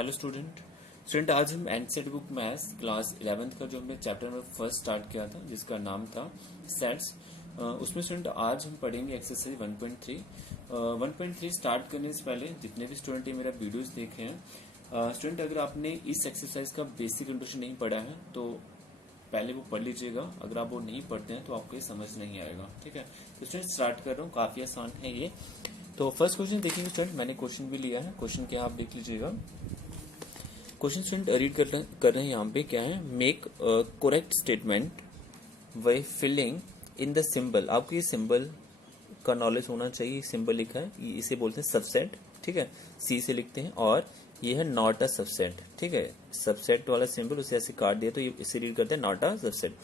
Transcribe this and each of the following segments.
Hello student आज हम एनसेट book maths class 11th का जो हमने चैप्टर नंबर फर्स्ट स्टार्ट किया था जिसका नाम था सेट्स। उसमें स्टूडेंट आज हम पढ़ेंगे एक्सरसाइज 1.3। 1.3 स्टार्ट करने से पहले जितने भी स्टूडेंट ये मेरा वीडियोस देखे हैं स्टूडेंट, अगर आपने इस एक्सरसाइज का बेसिक इंट्रोडक्शन नहीं पढ़ा है तो पहले वो पढ़ लीजिएगा। अगर आप वो नहीं पढ़ते हैं तो आपको ये समझ नहीं आएगा। ठीक है, तो स्टूडेंट स्टार्ट कर रहा हूँ, काफी आसान है ये। तो फर्स्ट क्वेश्चन देखेंगे स्टूडेंट, मैंने क्वेश्चन भी लिया है। क्वेश्चन क्या आप देख लीजिएगा। क्वेश्चन स्टूडेंट रीड कर रहे हैं यहाँ पे। क्या है, make correct statement by filling in the symbol. आपको ये सिंबल का नॉलेज होना चाहिए। सिंबल लिखा है, इसे बोलते हैं सबसेट। ठीक है, सी से लिखते हैं और ये है नॉट अ सबसेट। ठीक है, सबसेट वाला सिंबल उसे ऐसे काट दिया तो ये इसे रीड करते हैं not a subset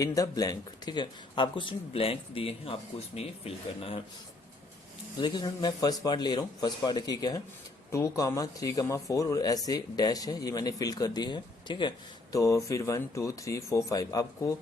in the blank. ठीक है, आपको स्टूडेंट ब्लैंक दिए हैं, आपको इसमें फिल करना है। तो देखिए स्टूडेंट, मैं फर्स्ट पार्ट ले रहा हूँ। फर्स्ट पार्ट देखिए क्या है, 2, 3, 4 और ऐसे डैश है, ये मैंने फिल कर दी है। ठीक है, तो फिर 1, 2, 3, 4, 5 आपको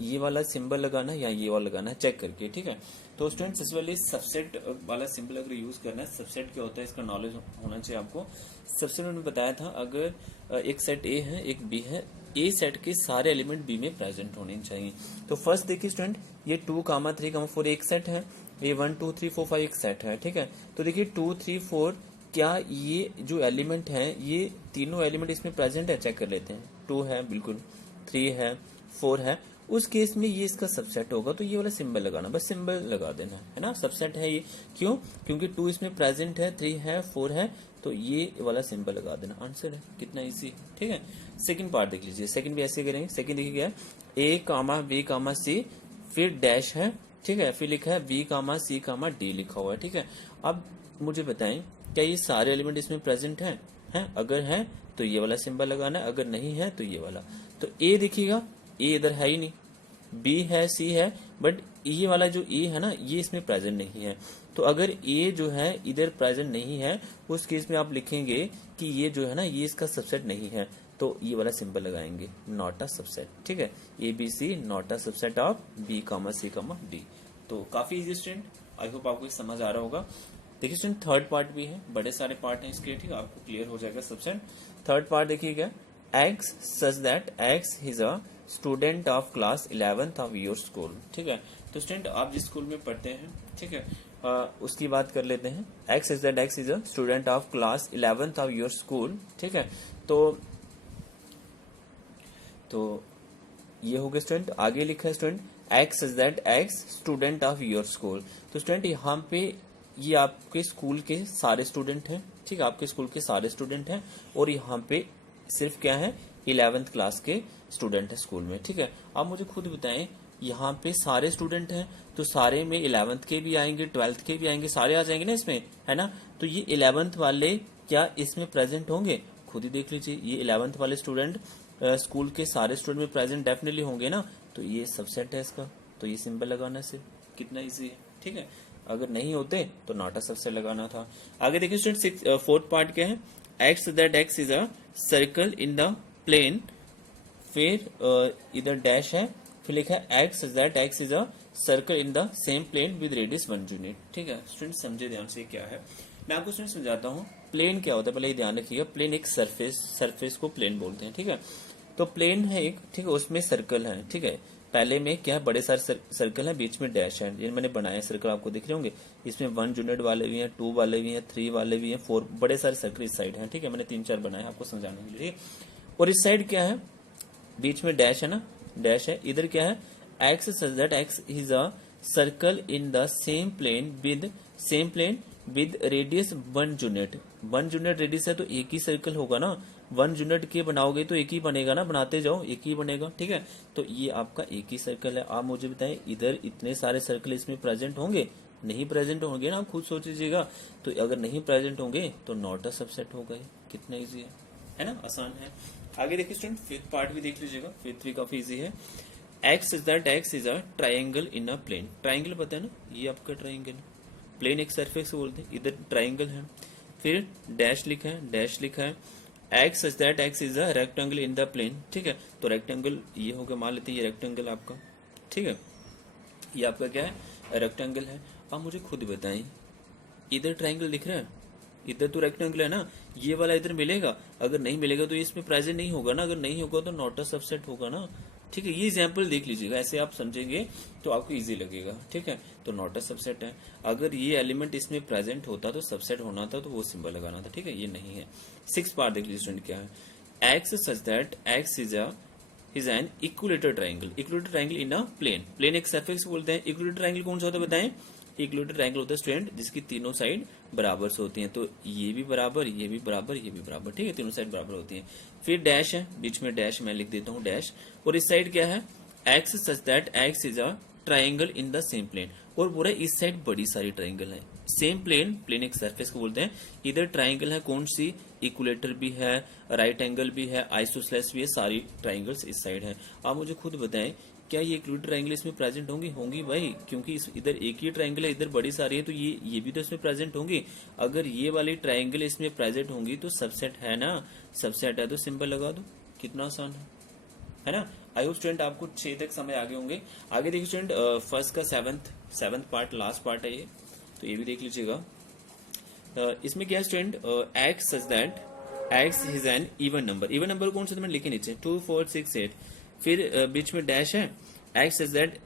ये वाला सिंबल लगाना है या ये वाला लगाना है, चेक करके। ठीक है, तो स्टूडेंट सबसे पहले सबसेट वाला सिंबल अगर यूज करना है, सबसेट क्या होता है इसका नॉलेज होना चाहिए आपको। सबसे मैंने बताया था, अगर एक सेट ए है एक बी है, ए सेट के सारे एलिमेंट बी में प्रेजेंट होने चाहिए। तो फर्स्ट देखिए स्टूडेंट, ये 2, 3, 4 एक सेट है, ये 1, 2, 3, 4, 5 एक सेट है। ठीक है, तो देखिए 2, 3, 4 क्या ये जो एलिमेंट है ये तीनों एलिमेंट इसमें प्रेजेंट है, चेक कर लेते हैं। 2 है बिल्कुल, 3 है, 4 है। उस केस में ये इसका सबसेट होगा, तो ये वाला सिंबल लगाना, बस सिंबल लगा देना है ना। सबसेट है ये, क्यों? क्योंकि 2 इसमें प्रेजेंट है, 3 है, 4 है, तो ये वाला सिंबल लगा देना। आंसर है, कितना इजी। ठीक है, सेकंड पार्ट देख लीजिए। सेकंड भी ऐसे करेंगे। सेकंड देखिए क्या है, ए कामा बी कामा सी, फिर डैश है। ठीक है, फिर लिखा है बी कामा सी कामा डी लिखा हुआ है। ठीक है, अब मुझे बताएं क्या ये सारे एलिमेंट इसमें प्रेजेंट हैं? अगर है तो ये वाला सिंबल लगाना है, अगर नहीं है तो ये वाला। तो ए देखिएगा, ए इधर है ही नहीं, बी है, सी है, बट ये वाला जो ए है ना ये इसमें प्रेजेंट नहीं है। तो अगर ए जो है इधर प्रेजेंट नहीं है, उस केस में आप लिखेंगे कि ये जो है ना ये इसका सबसेट नहीं है, तो ये वाला सिंबल लगाएंगे, नॉट अ सबसेट। ठीक है, a b c not a subset of B comma C comma d. तो काफी इजी स्टूडेंट, आई होप आपको समझ आ रहा होगा। देखिए स्टूडेंट, थर्ड पार्ट भी है, बड़े सारे पार्ट हैं इसके। ठीक है, आपको क्लियर हो जाएगा सबसेट। थर्ड पार्ट देखिएगा, x such that x is a student of class 11th of your school. ठीक है, तो स्टूडेंट आप जिस स्कूल में पढ़ते हैं, ठीक है, उसकी बात कर लेते हैं। X is that x is a student of class 11th of your school. ठीक है, तो ये हो गया स्टूडेंट। आगे लिखा है student, x is that x student of your school. तो स्टूडेंट यहाँ पे ये आपके स्कूल के सारे स्टूडेंट हैं। ठीक है, आपके स्कूल के सारे स्टूडेंट हैं और यहाँ पे सिर्फ क्या है, 11th क्लास के स्टूडेंट है स्कूल में। ठीक है, आप मुझे खुद बताएं, यहाँ पे सारे स्टूडेंट हैं तो सारे में 11th के भी आएंगे, 12th के भी आएंगे, सारे आ जाएंगे ना इसमें, है ना। तो ये 11th वाले क्या इसमें प्रेजेंट होंगे? खुद ही देख लीजिए, ये 11th वाले स्टूडेंट स्कूल के सारे स्टूडेंट में प्रेजेंट डेफिनेटली होंगे ना, तो ये सबसेट है इसका, तो ये सिंबल लगाना से कितना इजी है। ठीक है, अगर नहीं होते तो नॉट अ सबसेट लगाना था। आगे देखिए स्टूडेंट, फोर्थ पार्ट क्या है, x that x is a circle in the plane, फिर इधर डैश है, फिर लिखा है x that x is a circle in the same plane with radius 1 unit. ठीक है स्टूडेंट, समझे ध्यान से क्या है, मैं आपको स्टूडेंट समझाता हूँ। प्लेन क्या होता है पहले ये ध्यान रखिएगा। प्लेन एक सरफेस को प्लेन बोलते हैं। ठीक है, तो प्लेन है एक, ठीक है, उसमें सर्कल है। ठीक है, पहले में क्या है, बड़े सारे सर्कल है, बीच में डैश है। ये मैंने बनाया सर्कल, आपको दिख रहे होंगे। इसमें 1 यूनिट वाले भी हैं, 2 वाले भी हैं, 3 वाले भी हैं, 4, बड़े सारे सर्कल इस साइड हैं। ठीक है, मैंने 3-4 बनाए आपको समझाने के लिए। और इस साइड क्या है, बीच में डैश है ना, डैश है। इधर क्या है, x such that x is a circle in the same plane with radius 1 unit. 1 unit radius है तो एक ही सर्कल होगा ना। 1 यूनिट के बनाओगे तो एक ही बनेगा ना, बनाते जाओ एक ही बनेगा। ठीक है, तो ये आपका एक ही सर्कल है। आप मुझे बताएं, इधर इतने सारे सर्कल इसमें प्रेजेंट होंगे? नहीं प्रेजेंट होंगे ना, आप खुद सोच लीजिएगा। तो अगर नहीं प्रेजेंट होंगे तो नॉट अ सबसेट हो गए। कितना इजी है ना, आसान है। आगे देखिए स्टूडेंट, फिफ्थ पार्ट भी देख लीजिएगा। फिफ्थ भी काफी इजी है। X is that x is a triangle in a plane. Triangle पता है ना, ये आपका ट्राइंगल, प्लेन एक सरफेस से बोलते हैं, इधर ट्राइंगल है। फिर डैश लिखा है, डैश लिखा है, x is that x is a rectangle in the plane. ठीक है, तो रेक्टेंगल ये होगा, मान लेते हैं ये रेक्टेंगल आपका। ठीक है, ये आपका क्या है, रेक्टेंगल है। आप मुझे खुद बताएं, इधर ट्राइंगल दिख रहा है, इधर तो रेक्टेंगल है ना, ये वाला इधर मिलेगा, अगर नहीं मिलेगा तो ये इसमें प्रेजेंट नहीं होगा ना, अगर नहीं होगा तो नॉट अ सबसेट होगा ना। ठीक है, ये एग्जाम्पल देख लीजिएगा, ऐसे आप समझेंगे तो आपको इजी लगेगा। ठीक है, तो नॉट अ सबसेट है, अगर ये एलिमेंट इसमें प्रेजेंट होता तो सबसेट होना था, तो वो सिंबल लगाना था। ठीक है, ये नहीं है। 6 पार्ट देख लीजिए स्टूडेंट क्या है। X such that x is an equilateral triangle. Equilateral triangle in a plane, plane एक सरफेस बोलते हैं। इक्विलेटर ट्राइंगल कौन सा होता है बताएं? इक्विलेटर ट्राइंगल होता है स्टूडेंट जिसकी तीनों साइड बराबर से होती हैं, तो ये भी बराबर, ये भी बराबर, ये भी बराबर। ठीक है, तीनों साइड बराबर होती हैं। फिर डैश है, बीच में डैश मैं लिख देता हूँ डैश, और इस साइड क्या है? X such that x is a triangle in the same plane, और पूरा इस साइड बड़ी सारी ट्राइंगल है। सेम प्लेन, प्लेन एक सरफेस को बोलते हैं, इधर ट्राइंगल है कौन सी? इक्विलेटर भी है, राइट एंगल भी है, आइसोसेलेस भी है, सारी ट्राइंगल्स इस साइड है। आप मुझे खुद बताएं क्या ये इक्विलेटर ट्राइंगल इसमें प्रेजेंट होंगी? होंगी भाई, क्योंकि इधर एक ही ट्राइंगल है, इधर बड़ी सारी है, तो ये भी तो इसमें प्रेजेंट होंगी। अगर ये वाली ट्राइंगल इसमें प्रेजेंट होंगी तो सबसेट है ना, सबसेट है तो सिंबल लगा दो। कितना आसान है ना। आई होप स्टूडेंट आपको 6 तक समझ आगे होंगे। आगे देखिए स्टूडेंट, फर्स्ट का सेवंथ पार्ट, लास्ट पार्ट है ये, तो ये भी देख लीजिएगा। इसमें क्या है student? X such that x is N even number. Even number कौन सा? तो मैंने लिखे नीचे 2 4 6 8, फिर बीच में डैश है। X such that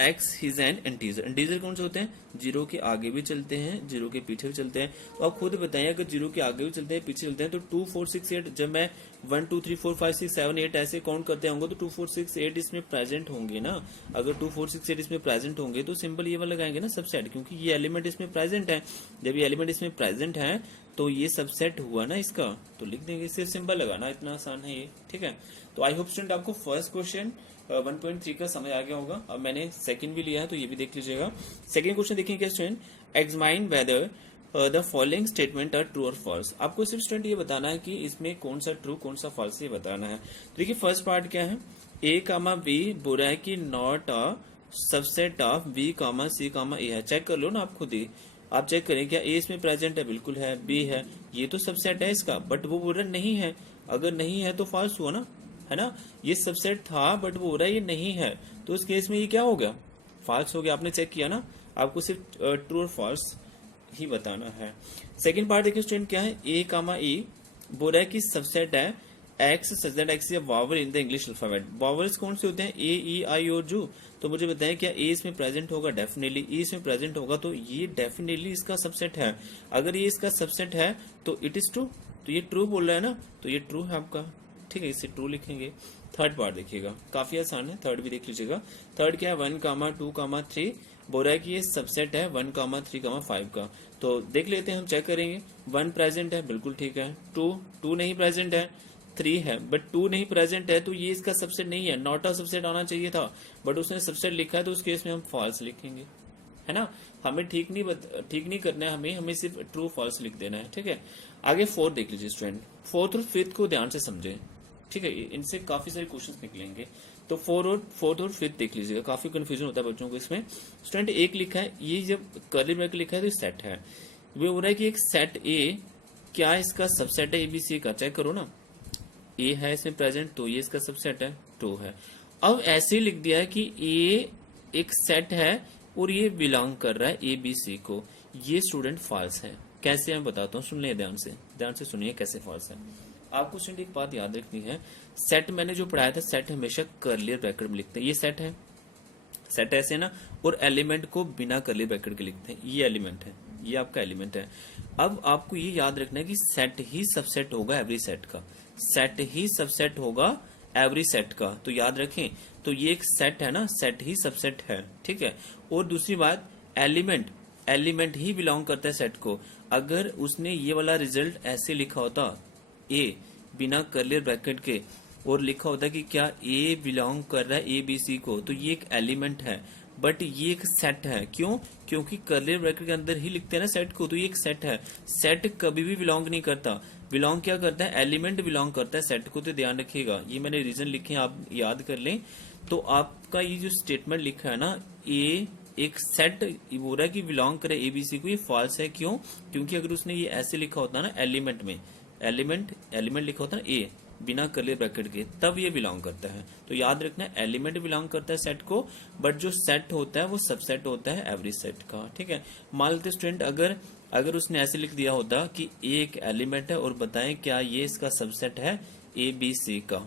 x is N integer. Integer कौन से होते हैं? जीरो के आगे भी चलते हैं, जीरो के पीछे भी चलते हैं। तो आप खुद बताइए, अगर जीरो के आगे भी चलते हैं, पीछे चलते हैं, तो 2 4 6 8, जब मैं 1 2 3 4 5 6 7 8 ऐसे काउंट करते होंगे तो 2 4 6 8 इसमें प्रेजेंट होंगे ना। अगर 2 4 6 8 इसमें प्रेजेंट होंगे तो सिंबल ये वाला लगाएंगे ना, सबसेट, क्योंकि ये एलिमेंट इसमें प्रेजेंट है। जब ये एलिमेंट इसमें प्रेजेंट है तो ये सबसेट हुआ ना इसका, तो लिख देंगे, सिर्फ सिंबल लगाना, इतना आसान है ये। ठीक है, तो आई होप स्टूडेंट आपको फर्स्ट क्वेश्चन 1.3 का समझ आ गया होगा। अब मैंने सेकंड भी लिया है तो ये भी देख लीजिएगा। सेकंड क्वेश्चन देखिए क्या student, examine whether the following statement are true और फॉल्स। आपको सिर्फ स्टूडेंट ये बताना है कि इसमें कौन सा ट्रू कौन सा फॉल्स, ये बताना है। देखिए फर्स्ट पार्ट क्या है, ए कामा बी बुरा है कि not a subset of B comma C comma A है। चेक कर लो ना आप खुद ही, आप चेक करें क्या ए इसमें प्रेजेंट है? बिल्कुल है। बी है, ये तो सबसेट है इसका, बट वो बुरा नहीं है। अगर नहीं है तो फॉल्स हुआ ना, है ना। ये सबसेट था बट वो हो रहा है ये नहीं है, तो उस केस में ये क्या हो गया? फॉल्स हो गया। आपने चेक किया ना, आपको सिर्फ ट्रू और फॉल्स ही बताना है। सेकंड पार्ट देखिए स्टूडेंट क्या है, ए कामा ई बोल रहा है कि सबसेट है x such that x is a vowel in the English alphabet. Vowels कौन से होते हैं? ए ई आई और जू। तो मुझे बताएं क्या ए इसमें प्रेजेंट होगा? डेफिनेटली। ई इसमें प्रेजेंट होगा, तो ये डेफिनेटली इसका सबसेट है। अगर ये इसका सबसेट है तो इट इज ट्रू, तो ये ट्रू बोल रहा है ना, तो ये ट्रू है आपका। ठीक है, इसे ट्रू लिखेंगे। थर्ड पार्ट देखिएगा, काफी आसान है, थर्ड भी देख लीजिएगा। थर्ड क्या है, 1 कामा 2 कामा 3 बोल रहा है कि ये सबसेट है 1 कामा 3 कामा 5 का। तो देख लेते हैं, हम चेक करेंगे। 1 प्रेजेंट है, बिल्कुल ठीक है। 2 नहीं प्रेजेंट है, 3 है, बट 2 नहीं प्रेजेंट है, तो ये इसका सबसेट नहीं है। नॉट अ सबसेट आना चाहिए था, बट उसने सबसेट लिखा है, तो उस केस में हम फॉल्स लिखेंगे, है ना। हमें ठीक नहीं करना है, हमें सिर्फ ट्रू फॉल्स लिख देना है। ठीक है, आगे फोर्थ देख लीजिए स्टूडेंट। फोर्थ और फिफ्थ को ध्यान से समझे, ठीक है, इनसे काफी सारे क्वेश्चंस निकलेंगे। तो फोर्थ और फिफ्थ देख लीजिएगा, काफी कंफ्यूजन होता है बच्चों को इसमें। स्टूडेंट एक लिखा है, ये जब कर्ली ब्रैकेट लिखा है तो सेट है, वे हो रहा है कि एक सेट ए क्या इसका सबसेट है एबीसी का? चेक करो ना, ए है इसमें प्रेजेंट, तो ये इसका सबसेट है, ट्रू है। अब ऐसे लिख दिया है कि ए एक सेट है और ये बिलोंग कर रहा है एबीसी को, ये स्टूडेंट फॉल्स है। कैसे मैं बताता हूँ, सुन ले ध्यान से सुनिए कैसे फॉल्स है। आपको स्टूडेंट एक बात याद रखनी है, सेट मैंने जो पढ़ाया था, सेट हमेशा कर्ली ब्रैकेट में लिखते हैं। ये सेट है, सेट ऐसे ना, और एलिमेंट को बिना कर्ली ब्रैकेट के लिखते हैं। ये एलिमेंट है, ये आपका एलिमेंट है। अब आपको ये याद रखना है कि सेट ही सबसेट होगा एवरी सेट का, सेट ही सबसेट होगा एवरी सेट का, तो याद रखें। तो ये एक सेट है ना, सेट ही सबसेट है, ठीक है। और दूसरी बात, एलिमेंट ही बिलोंग करता है सेट को। अगर उसने ये वाला रिजल्ट ऐसे लिखा होता, ए बिना कर्ली ब्रैकेट के, और लिखा होता कि क्या ए बिलोंग कर रहा है ए बी सी को, तो ये एक एलिमेंट है, बट ये एक सेट है। क्यों? क्योंकि कर्ली ब्रैकेट के अंदर ही लिखते हैं ना सेट को, तो ये एक सेट है। सेट कभी भी बिलोंग नहीं करता, बिलोंग क्या करता है? एलिमेंट बिलोंग करता है सेट को, तो ध्यान रखिएगा। ये मैंने रीजन लिखे हैं, आप याद कर लें। तो आपका ये जो स्टेटमेंट लिखा है ना, ए एक सेट बोल रहा है कि बिलोंग करे एबीसी को, ये फॉल्स है। क्यों? क्योंकि अगर उसने ये ऐसे लिखा होता ना, एलिमेंट में एलिमेंट लिखा होता ना ए, बिना कर्ली ब्रैकेट के, तब ये बिलोंग करता है। तो याद रखना एलिमेंट बिलोंग करता है सेट को, बट जो सेट होता है वो सबसेट होता है एवरी सेट का। ठीक है, मान लेते स्टूडेंट अगर उसने ऐसे लिख दिया होता कि ए एक एलिमेंट है और बताएं क्या ये इसका सबसेट है ए बी सी का,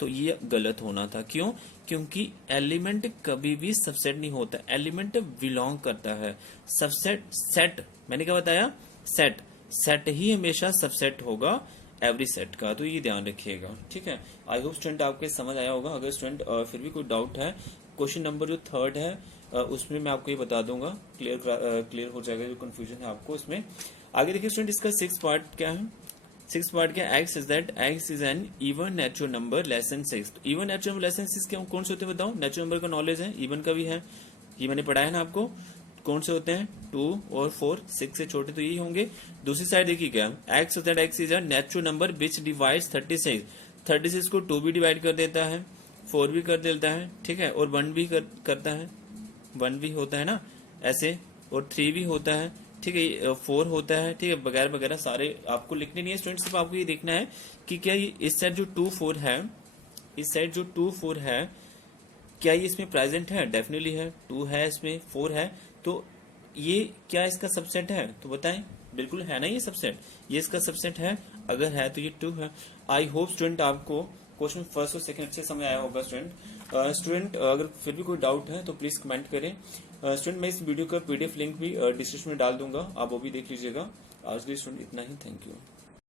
तो ये गलत होना था। क्यों? क्योंकि एलिमेंट कभी भी सबसेट नहीं होता, एलिमेंट बिलोंग करता है। सबसेट सेट, मैंने क्या बताया, सेट ही हमेशा सबसेट होगा एवरी सेट का, तो ये ध्यान रखिएगा। ठीक है, आई होप स्टूडेंट आपको समझ आया होगा। अगर स्टूडेंट फिर भी कोई डाउट है, क्वेश्चन नंबर जो 3 है उसमें मैं आपको ये बता दूंगा, क्लियर हो जाएगा जो कंफ्यूजन है आपको इसमें। आगे देखिए स्टूडेंट, इसका 6 पार्ट क्या है। 6 पार्ट क्या, x is that x is N even natural number less than 6। तो even natural number less than 6 कौन से होते हैं बताओ? नेचुरल नंबर का नॉलेज है, इवन का भी है, ये मैंने पढ़ाया ना आपको। कौन से होते हैं? 2 और 4, 6 से छोटे तो यही होंगे। दूसरी साइड देखिए क्या, x is that x is a natural number which divides 36। 36 को 2 भी डिवाइड कर देता है, 4 भी कर देता है, ठीक है, और 1 भी करता है, 1 भी होता है ना ऐसे, और 3 भी होता है, ठीक है, 4 होता है, ठीक है, वगैरह वगैरह सारे आपको लिखने नहीं है स्टूडेंट, सिर्फ आपको ये देखना है कि क्या ये इस साइड जो 2 4 है, इस साइड जो 2 4 है, क्या ये इसमें प्रेजेंट है? डेफिनेटली है, 2 है इसमें, 4 है, तो ये क्या इसका सबसेट है? तो बताएं, बिल्कुल है ना ये सबसेट, ये इसका सबसेट है, अगर है तो ये 2 है। आई होप स्टूडेंट आपको क्वेश्चन फर्स्ट और सेकंड अच्छे समझ आया होगा स्टूडेंट। अगर फिर भी कोई डाउट है तो प्लीज कमेंट करें स्टूडेंट। मैं इस वीडियो का पीडीएफ लिंक भी डिस्क्रिप्शन में डाल दूंगा, आप वो भी देख लीजिएगा। आज के लिए स्टूडेंट इतना ही, थैंक यू।